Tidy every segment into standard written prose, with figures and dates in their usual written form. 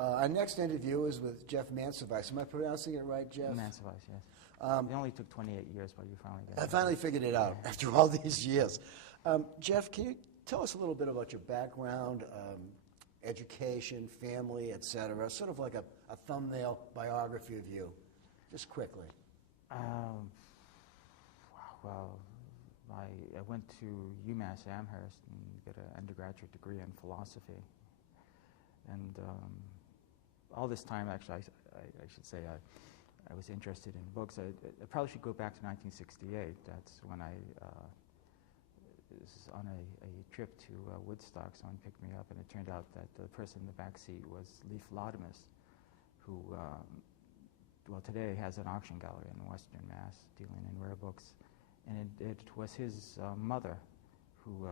Our next interview is with Jeff Mancevice. Am I pronouncing it right, Jeff? Mancevice, yes. It only took 28 years, but you finally got it. I finally figured it out after all these years. Jeff, can you tell us a little bit about your background, education, family, etc., sort of like a thumbnail biography of you, just quickly? Well, I went to UMass Amherst and got an undergraduate degree in philosophy. And all this time, actually, I should say I was interested in books. I probably should go back to 1968. That's when I was on a trip to Woodstock. Someone picked me up, and it turned out that the person in the back seat was Leif Laudamus, who, well, today has an auction gallery in Western Mass dealing in rare books. And it was his mother who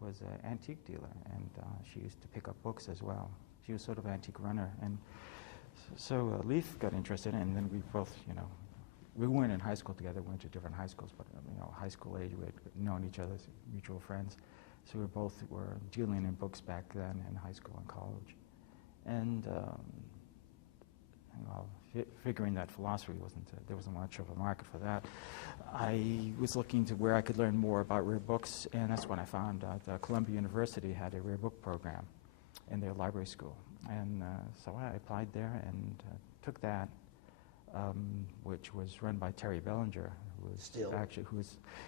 was an antique dealer, and she used to pick up books as well. She was sort of an antique runner. And so Leif got interested in it, and then we both, we weren't in high school together, we went to different high schools, but, high school age, we had known each other as mutual friends. So we both were dealing in books back then in high school and college. And, figuring that philosophy there wasn't much of a market for that, I was looking to where I could learn more about rare books, and that's when I found out Columbia University had a rare book program in their library school. And so I applied there and took that, which was run by Terry Bellinger,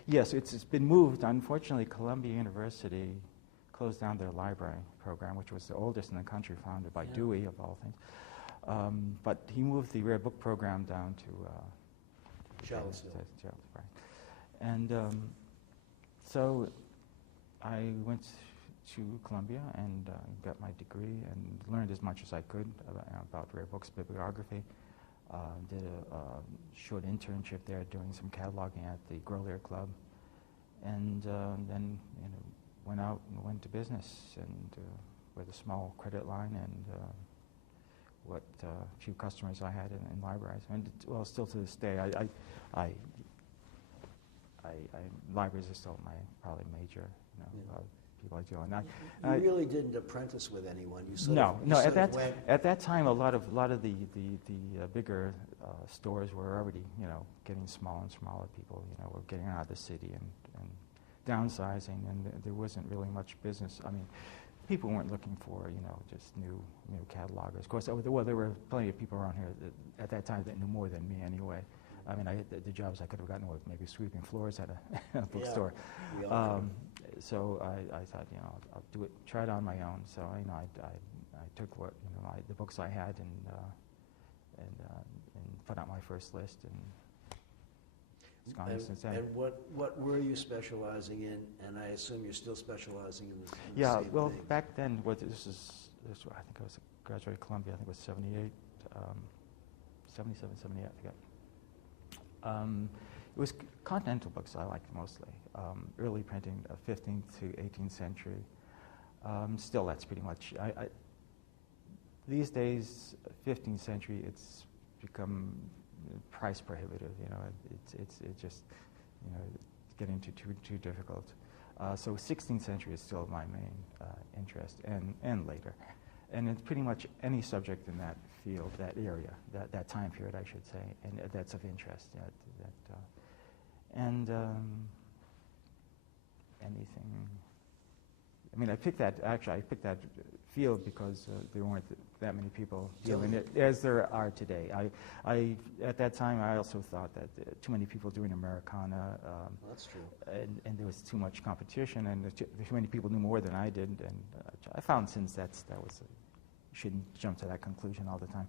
yes, it's been moved. Unfortunately, Columbia University closed down their library program, which was the oldest in the country, founded by Dewey, of all things. But he moved the rare book program down to Charlottesville. Right. And so I went to Columbia and got my degree and learned as much as I could about rare books bibliography. Did a short internship there doing some cataloging at the Grolier Club, and then went out and went to business and with a small credit line and what few customers I had in libraries, and still to this day, libraries are still my probably major, people I deal with. You really didn't apprentice with anyone. You sort no. of At that time, a lot of the bigger stores were already, getting smaller and smaller. People, were getting out of the city and downsizing, and there wasn't really much business. I mean, people weren't looking for, just new catalogers. Of course, there were plenty of people around here at that time that knew more than me anyway. I mean, the jobs I could have gotten with maybe sweeping floors at a bookstore. So I thought, I'll do it, try it on my own. So I took what the books I had and put out my first list, and it's gone since then. And what were you specializing in? And I assume you're still specializing in the same well, thing. back then, I think I was graduated Columbia. I think it was 78, 77, 78. I forget. It was continental books I liked mostly. Early printing of 15th to 18th century. Still, that's pretty much. These days, 15th century, it's become price prohibitive. It's just getting too difficult. So 16th century is still my main interest, and later, and it's pretty much any subject in that field, that area, that time period, I should say, and that's of interest. And anything. I mean, I picked that field because there weren't that many people dealing it as there are today. At that time, I also thought that too many people doing Americana. That's true. And there was too much competition, and too many people knew more than I did. And I found since that was you shouldn't jump to that conclusion all the time.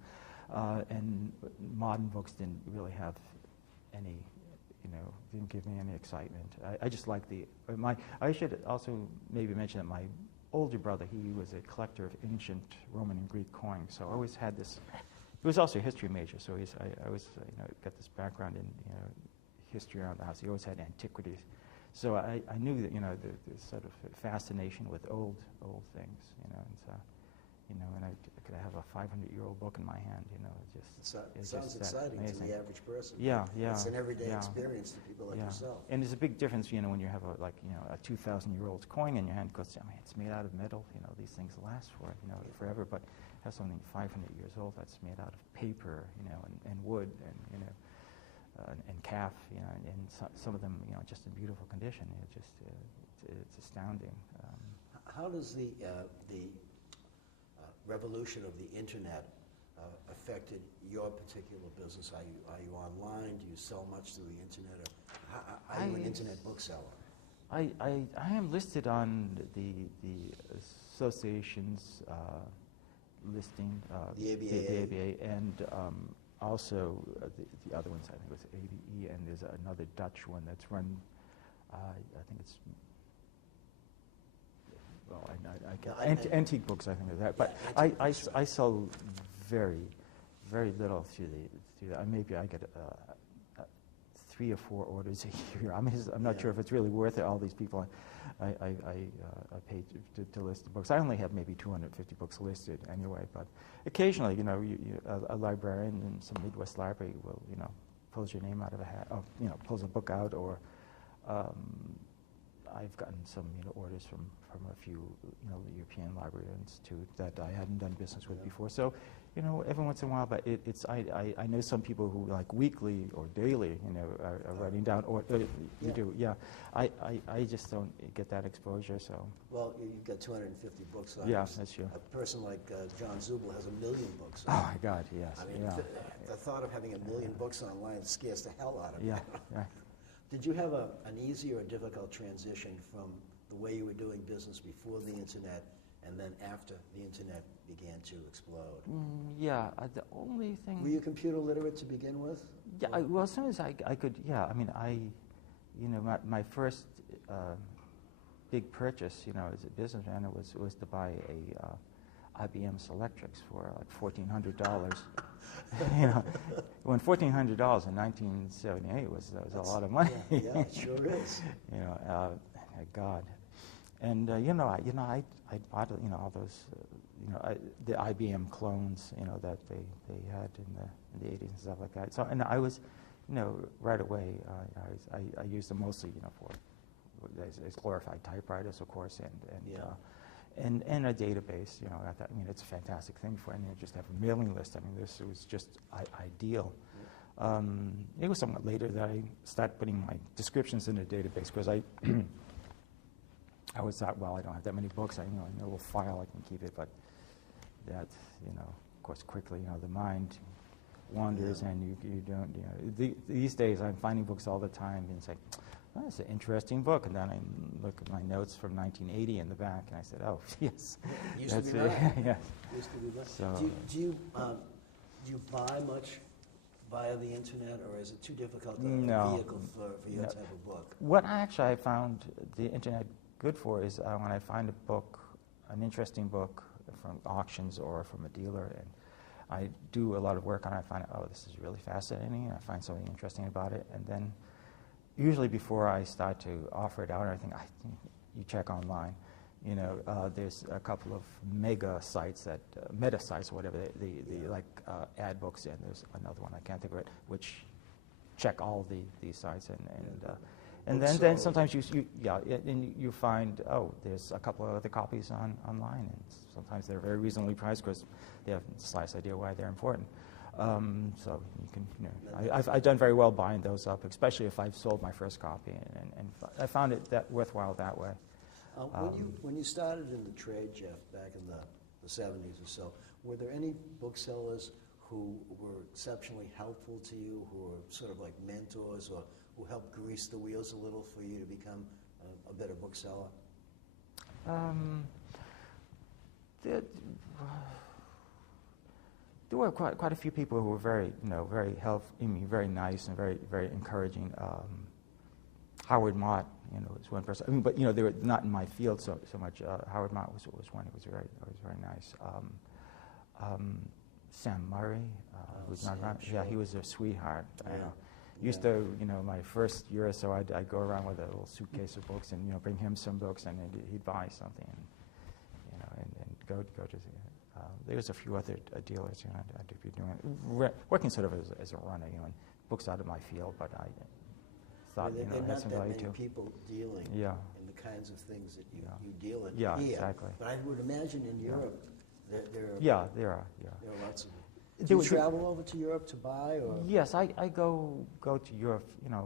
And modern books didn't really have any. Didn't give me any excitement. I just like I should also maybe mention that my older brother, he was a collector of ancient Roman and Greek coins, so I always had this. He was also a history major, so I always got this background in history around the house. He always had antiquities, so I knew that the sort of fascination with old things, and so. And I could have a 500-year-old book in my hand, It sounds exciting to the average person. Yeah. It's an everyday experience to people like yourself. And there's a big difference, when you have a 2,000-year-old coin in your hand, because, it's made out of metal, these things last for, forever. But have something 500 years old that's made out of paper, and wood, and calf, and some of them, just in beautiful condition. It's astounding. How does the revolution of the internet affected your particular business? Are you online? Do you sell much through the internet? Or are you an internet bookseller? I am listed on the association's listing, The ABAA. the ABA, and also the other ones. I think it was ABE, and there's another Dutch one that's run. I think it's. Well, antique books. I think of that, but I sell very little through the. Maybe I get 3 or 4 orders a year. I'm not sure if it's really worth it. All these people I pay to list the books. I only have maybe 250 books listed anyway. But occasionally, a librarian in some Midwest library will, pulls your name out of a hat, or, pulls a book out, or I've gotten some, orders from a few, European librarians too that I hadn't done business with before. So, every once in a while, but I know some people who like weekly or daily, are writing down, or you do, yeah. I just don't get that exposure, so. Well, you've got 250 books on. Yeah, that's true. A person like John Zubel has 1 million books Oh on. my God, yes. I mean, yeah. the thought of having 1 million books online scares the hell out of me. Yeah, yeah. Did you have an easy or difficult transition from the way you were doing business before the internet and then after the internet began to explode? Yeah, the only thing. Were you computer literate to begin with? Yeah, well, as soon as I could, yeah. I mean, my first big purchase, as a businessman, was to buy a IBM Selectrix for like $1,400. When $1,400 in 1978 was a lot of money. Yeah, it sure is. God, and I bought all those the IBM clones that they had in the 80s and stuff like that. So, and I was right away I used them mostly for as glorified typewriters, of course, and a database. It's a fantastic thing for, and just have a mailing list. This was just ideal. It was somewhat later that I started putting my descriptions in a database, because I always thought, well, I don't have that many books. I know a little file I can keep it, but that, of course, quickly, the mind wanders, and you don't. These days, I'm finding books all the time and say, well, that's an interesting book, and then I look at my notes from 1980 in the back, and I said, oh, yes, Used that's to be it. right. Yeah. Used to be right. So, Do you buy much via the internet, or is it too difficult a No. vehicle for your No. type of book? What I found the internet good for is when I find a book, an interesting book from auctions or from a dealer, and I do a lot of work on it. I find, oh, this is really fascinating, and I find something interesting about it, and then usually before I start to offer it out, I think you check online. There's a couple of mega sites meta sites or whatever, like ad books, and there's another one, I can't think of it, which check all these sites, and then sometimes you find, oh, there's a couple of other copies online, and sometimes they're very reasonably priced because they have a slight idea why they're important. So you can, I've done very well buying those up, especially if I've sold my first copy, and I found it that worthwhile that way. When you started in the trade, Jeff, back in the 70s or so, were there any booksellers who were exceptionally helpful to you, who were sort of like mentors, or who helped grease the wheels a little for you to become a better bookseller? There were quite a few people who were very, very helpful, very nice and very, very encouraging. Howard Mott, was one person. But they were not in my field so much. Howard Mott was one who was very nice. Sam Murray, who's not around. Yeah, he was a sweetheart. Used to, my first year or so, I'd go around with a little suitcase of books and bring him some books, and he'd buy something, and go to the. There's a few other dealers, I'd be doing working sort of as a runner, and books out of my field, but I thought, there it are has some not that value many too. people dealing in the kinds of things that you deal in Yeah, here. exactly. But I would imagine in Europe, Yeah, there are. Yeah. There are lots of them. Do There you was- travel over to Europe to buy, or? Yes, I go to Europe. I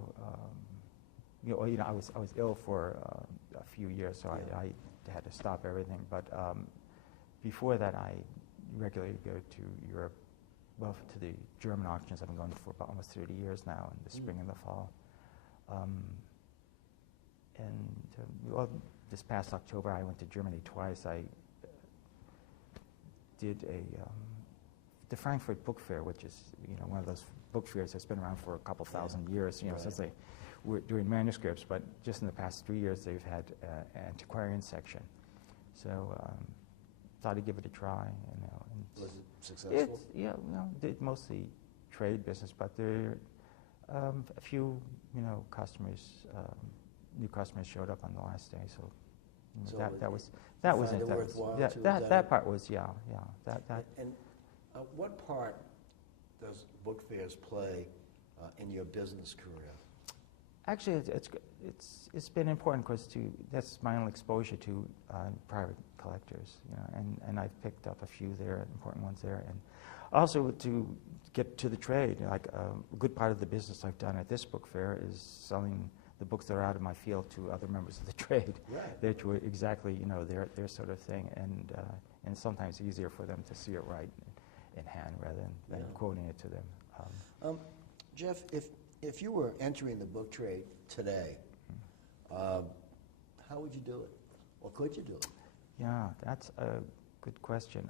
was ill for a few years, so Yeah. I had to stop everything. But before that, I regularly go to Europe. Well, to the German auctions. I've been going for about almost 30 years now, in the spring and the fall. This past October, I went to Germany twice. I did the Frankfurt Book Fair, which is one of those book fairs that's been around for a couple thousand years. Right. Since they were doing manuscripts, but just in the past 3 years, they've had an Antiquarian section. So thought I'd give it a try. Was it successful? Did mostly trade business, but there a few customers, new customers showed up on the last day. So, that was find it it. worthwhile to have That done? part was that. And what part does book fairs play in your business career? Actually, it's been important because that's my only exposure to private collectors, and I've picked up a few there, important ones there, and also to get to the trade. Like a good part of the business I've done at this book fair is selling the books that are out of my field to other members of the trade. Right. That were exactly their sort of thing, and sometimes easier for them to see it right in hand rather than quoting it to them. Jeff, if you were entering the book trade today, how would you do it? Or could you do it? Yeah, that's a good question.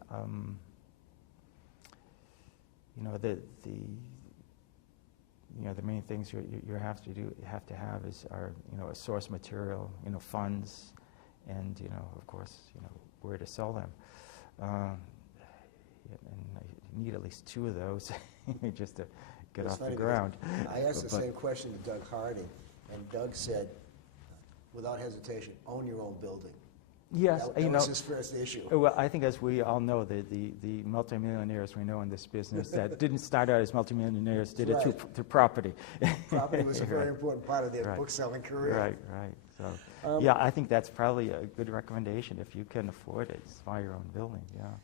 The main things you have to have are a source material, funds, and of course where to sell them. And I need at least two of those just to get It's off the funny ground. because I asked the same question to Doug Harding, and Doug said, without hesitation, own your own building. Yes, That was his first issue. Well, I think as we all know, the multimillionaires we know in this business that didn't start out as multimillionaires did it through property. Property was a very Right. important part of their Right. book selling career. Right. So, I think that's probably a good recommendation. If you can afford it, just buy your own building, yeah.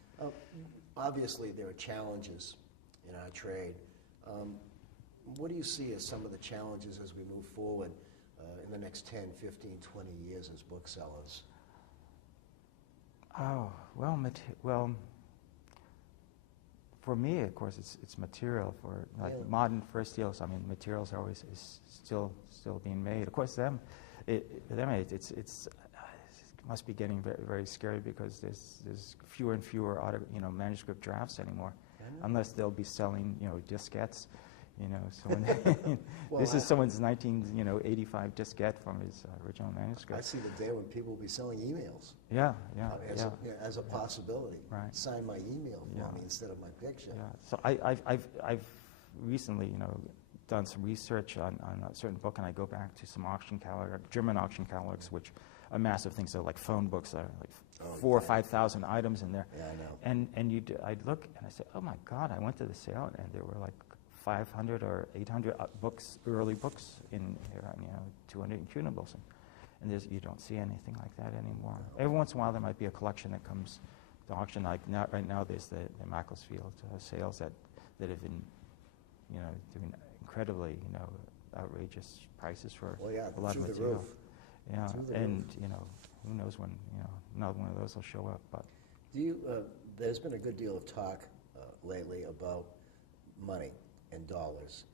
Obviously, there are challenges in our trade. What do you see as some of the challenges as we move forward in the next 10, 15, 20 years as booksellers? Oh, well, for me, of course, it's material. For modern first deals, materials are always is still being made. Of course, it must be getting very, very scary because there's fewer and fewer manuscript drafts anymore, unless they'll be selling diskettes. So when this is someone's 1985 diskette from his original manuscript. I see the day when people will be selling emails. Yeah. As a possibility. Right. Sign my email for me instead of my picture. Yeah. So I've recently done some research on a certain book, and I go back to some German auction catalogs, which are massive things. So like phone books are like 4,000 or 5,000 items in there. Yeah, I know. And I'd look and I say, oh my God! I went to the sale and there were like 500 or 800 books, early books in here, 200 Incunables, and you don't see anything like that anymore. Every once in a while there might be a collection that comes to auction. Like right now there's the Macclesfield sales that have been doing incredibly outrageous prices for a lot of through material. the roof. Yeah, Through the and roof. who knows when another one of those will show up. But There's been a good deal of talk lately about money and dollars.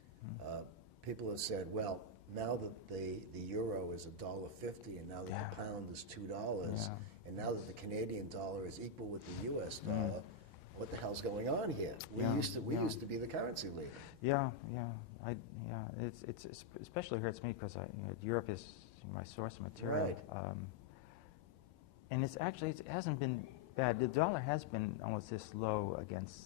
People have said, well, now that the euro is $1.50, and now that the pound is $2, and now that the Canadian dollar is equal with the U.S. dollar, what the hell's going on here? We used to be the currency leader. Yeah. It's especially hurts me because Europe is my source of material. Right. And it hasn't been bad. The dollar has been almost this low against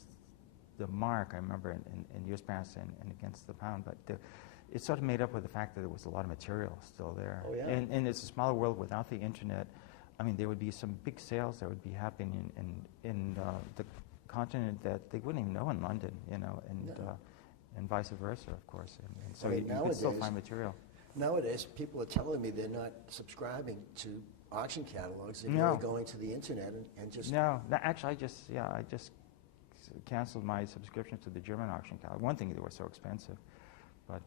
the mark, I remember, in years past, and against the pound. But it's sort of made up with the fact that there was a lot of material still there. Oh, yeah. And it's a smaller world without the internet. There would be some big sales that would be happening in the continent that they wouldn't even know in London, and vice versa, of course. And so you could still find material. Nowadays, people are telling me they're not subscribing to auction catalogs. They're No. really going to the internet and just... No, actually, I just canceled my subscription to the German auction catalog. One thing, they were so expensive, but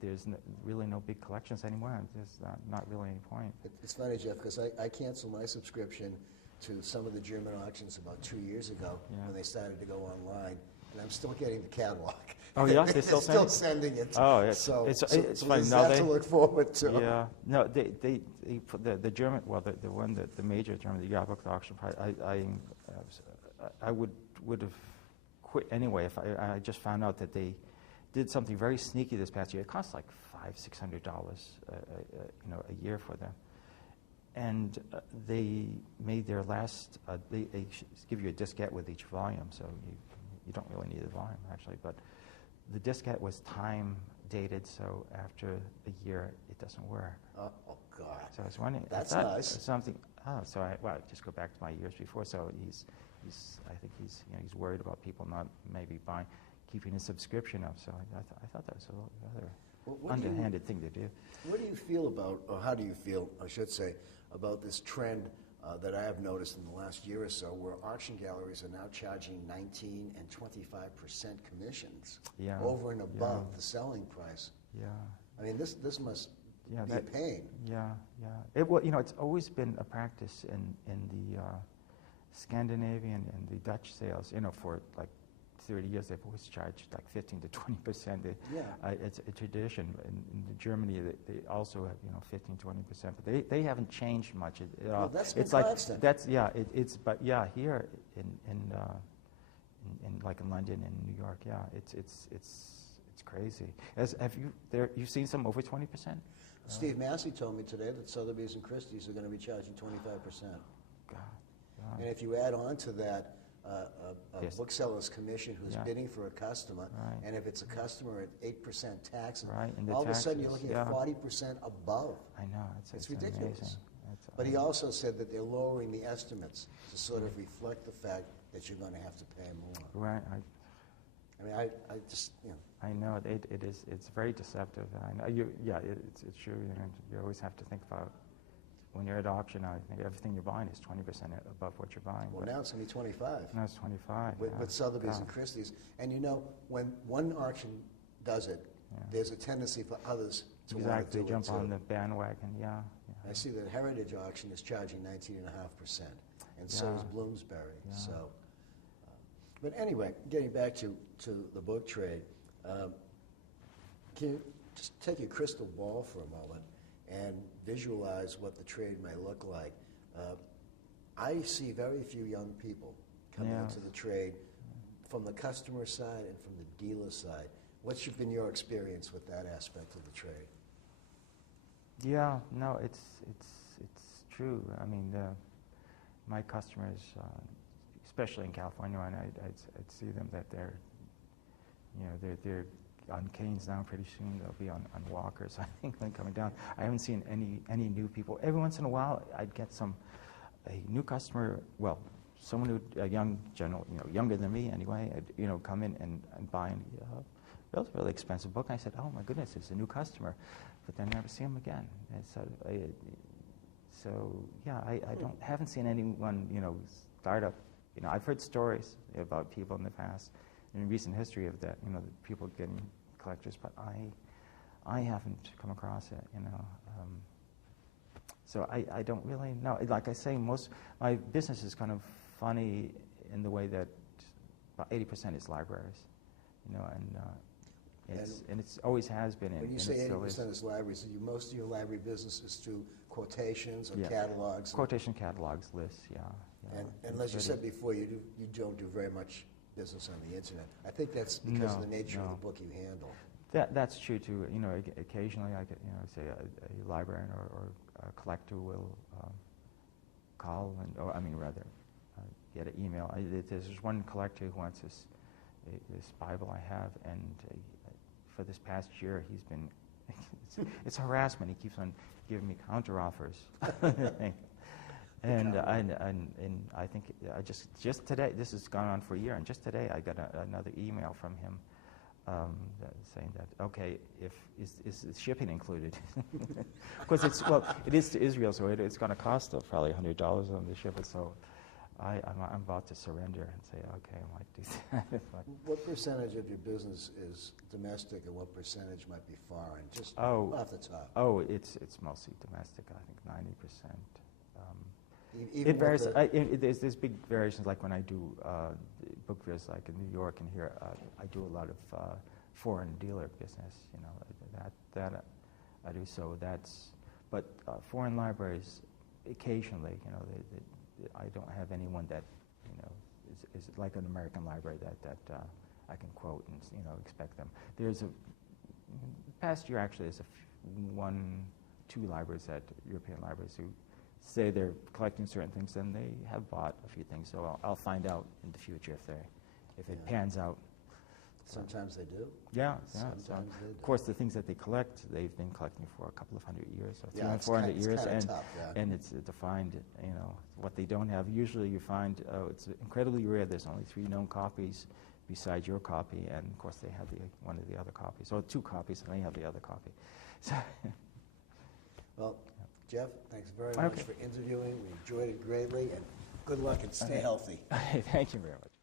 there's really no big collections anymore. There's not really any point. It's funny, Jeff, because I canceled my subscription to some of the German auctions about 2 years ago when they started to go online, and I'm still getting the catalog. Oh yeah, they're still sending it. Oh, it's funny. There's Now that to look forward to. Yeah, no, they put the German, well, the major German, the Jahrbuch auction price. I would have quit anyway if I just found out that they did something very sneaky this past year. It cost like $500-600, a year for them, and they made their last. They give you a diskette with each volume, so you don't really need the volume actually, but the diskette was time dated, so after a year it doesn't work. Oh God! So I was wondering. That's nice. Something. Oh, so I just go back to my years before. So I think he's worried about people not maybe keeping a subscription up. So I thought that was a rather underhanded thing to do. What do you feel about, or how do you feel, I should say, about this trend that I have noticed in the last year or so, where auction galleries are now charging 19 and 25% commissions over and above the selling price? Yeah. I mean, this must be a pain. Yeah. It's always been a practice in the Scandinavian and the Dutch sales. For like 30 years, they've always charged like 15 to 20%. It's a tradition. In Germany, they also have 15, 20%, but they haven't changed much. Well, that's it's constant. But here in like in London and New York, it's crazy. You've seen some over 20%? Steve Massey told me today that Sotheby's and Christie's are going to be charging 25%. God. And if you add on to that a bookseller's commission who's bidding for a customer, and if it's a customer at 8% tax, and all of a sudden you're looking at 40% above. I know, it's ridiculous. But he also said that they're lowering the estimates to sort of reflect the fact that you're going to have to pay more. Right. I just, I know it is. It's very deceptive. I know it's true. You always have to think about. When you're at auction, I think everything you're buying is 20% above what you're buying. Well, now it's going to be 25. Now it's 25. With Sotheby's and Christie's. And when one auction does it, there's a tendency for others to want to do it jump too. on the bandwagon, I see that Heritage Auction is charging 19.5%, and so is Bloomsbury. Yeah. So, but anyway, getting back to the book trade, can you just take your crystal ball for a moment and visualize what the trade may look like? I see very few young people coming into the trade from the customer side and from the dealer side. What's been your experience with that aspect of the trade? Yeah, no, it's true. I mean, my customers, especially in California, and I'd see them that they're on canes now. Pretty soon they'll be on walkers. I think when coming down, I haven't seen any new people. Every once in a while, I'd get a new customer. Well, someone who younger than me anyway. Come in and buy a relatively expensive book. And I said, "Oh my goodness, it's a new customer," but then I never see him again. And I haven't seen anyone start up. I've heard stories about people in the past, in recent history of that, the people getting collectors, but I haven't come across it, So I don't really know. Like I say, my business is kind of funny in the way that about 80% is libraries, and it's always has been. When you say 80% is libraries, most of your library business is through quotations or catalogs? Quotation catalogs, lists, And as you said before, you don't do very much business on the internet. I think that's because of the nature of the book you handle. That's true too. Occasionally I get, say a librarian or a collector will call get an email. There's one collector who wants this Bible I have, and for this past year he's been it's harassment. He keeps on giving me counter offers. And I think I just today, this has gone on for a year, and just today I got another email from him saying that, okay, is shipping included? Because it is to Israel, so it's going to cost probably $100 on the ship it. So I'm about to surrender and say, okay, I might do that. What percentage of your business is domestic, and what percentage might be foreign? Just off the top. Oh, it's mostly domestic. I think 90%. Even It varies. There's big variations. Like when I do book fairs, like in New York and here, I do a lot of foreign dealer business. You know, that I do. So but foreign libraries, occasionally, you know, I don't have anyone that, you know, is like an American library that I can quote and, you know, expect them. There's past year actually, there's two libraries European libraries who say they're collecting certain things, and they have bought a few things. So I'll find out in the future if it pans out. Sometimes they do. Yeah. Sometimes So, they do. of course, the things that they collect, they've been collecting for a couple of hundred years, or 300, It's 400 years, kinda and tough, and it's defined. You know what they don't have. Usually, you find it's incredibly rare. There's only 3 known copies besides your copy, and of course, they have one of the other copies, or 2 copies, and they have the other copy. So. Well, Jeff, thanks very much for interviewing. We enjoyed it greatly, and good luck and stay healthy. Thank you very much.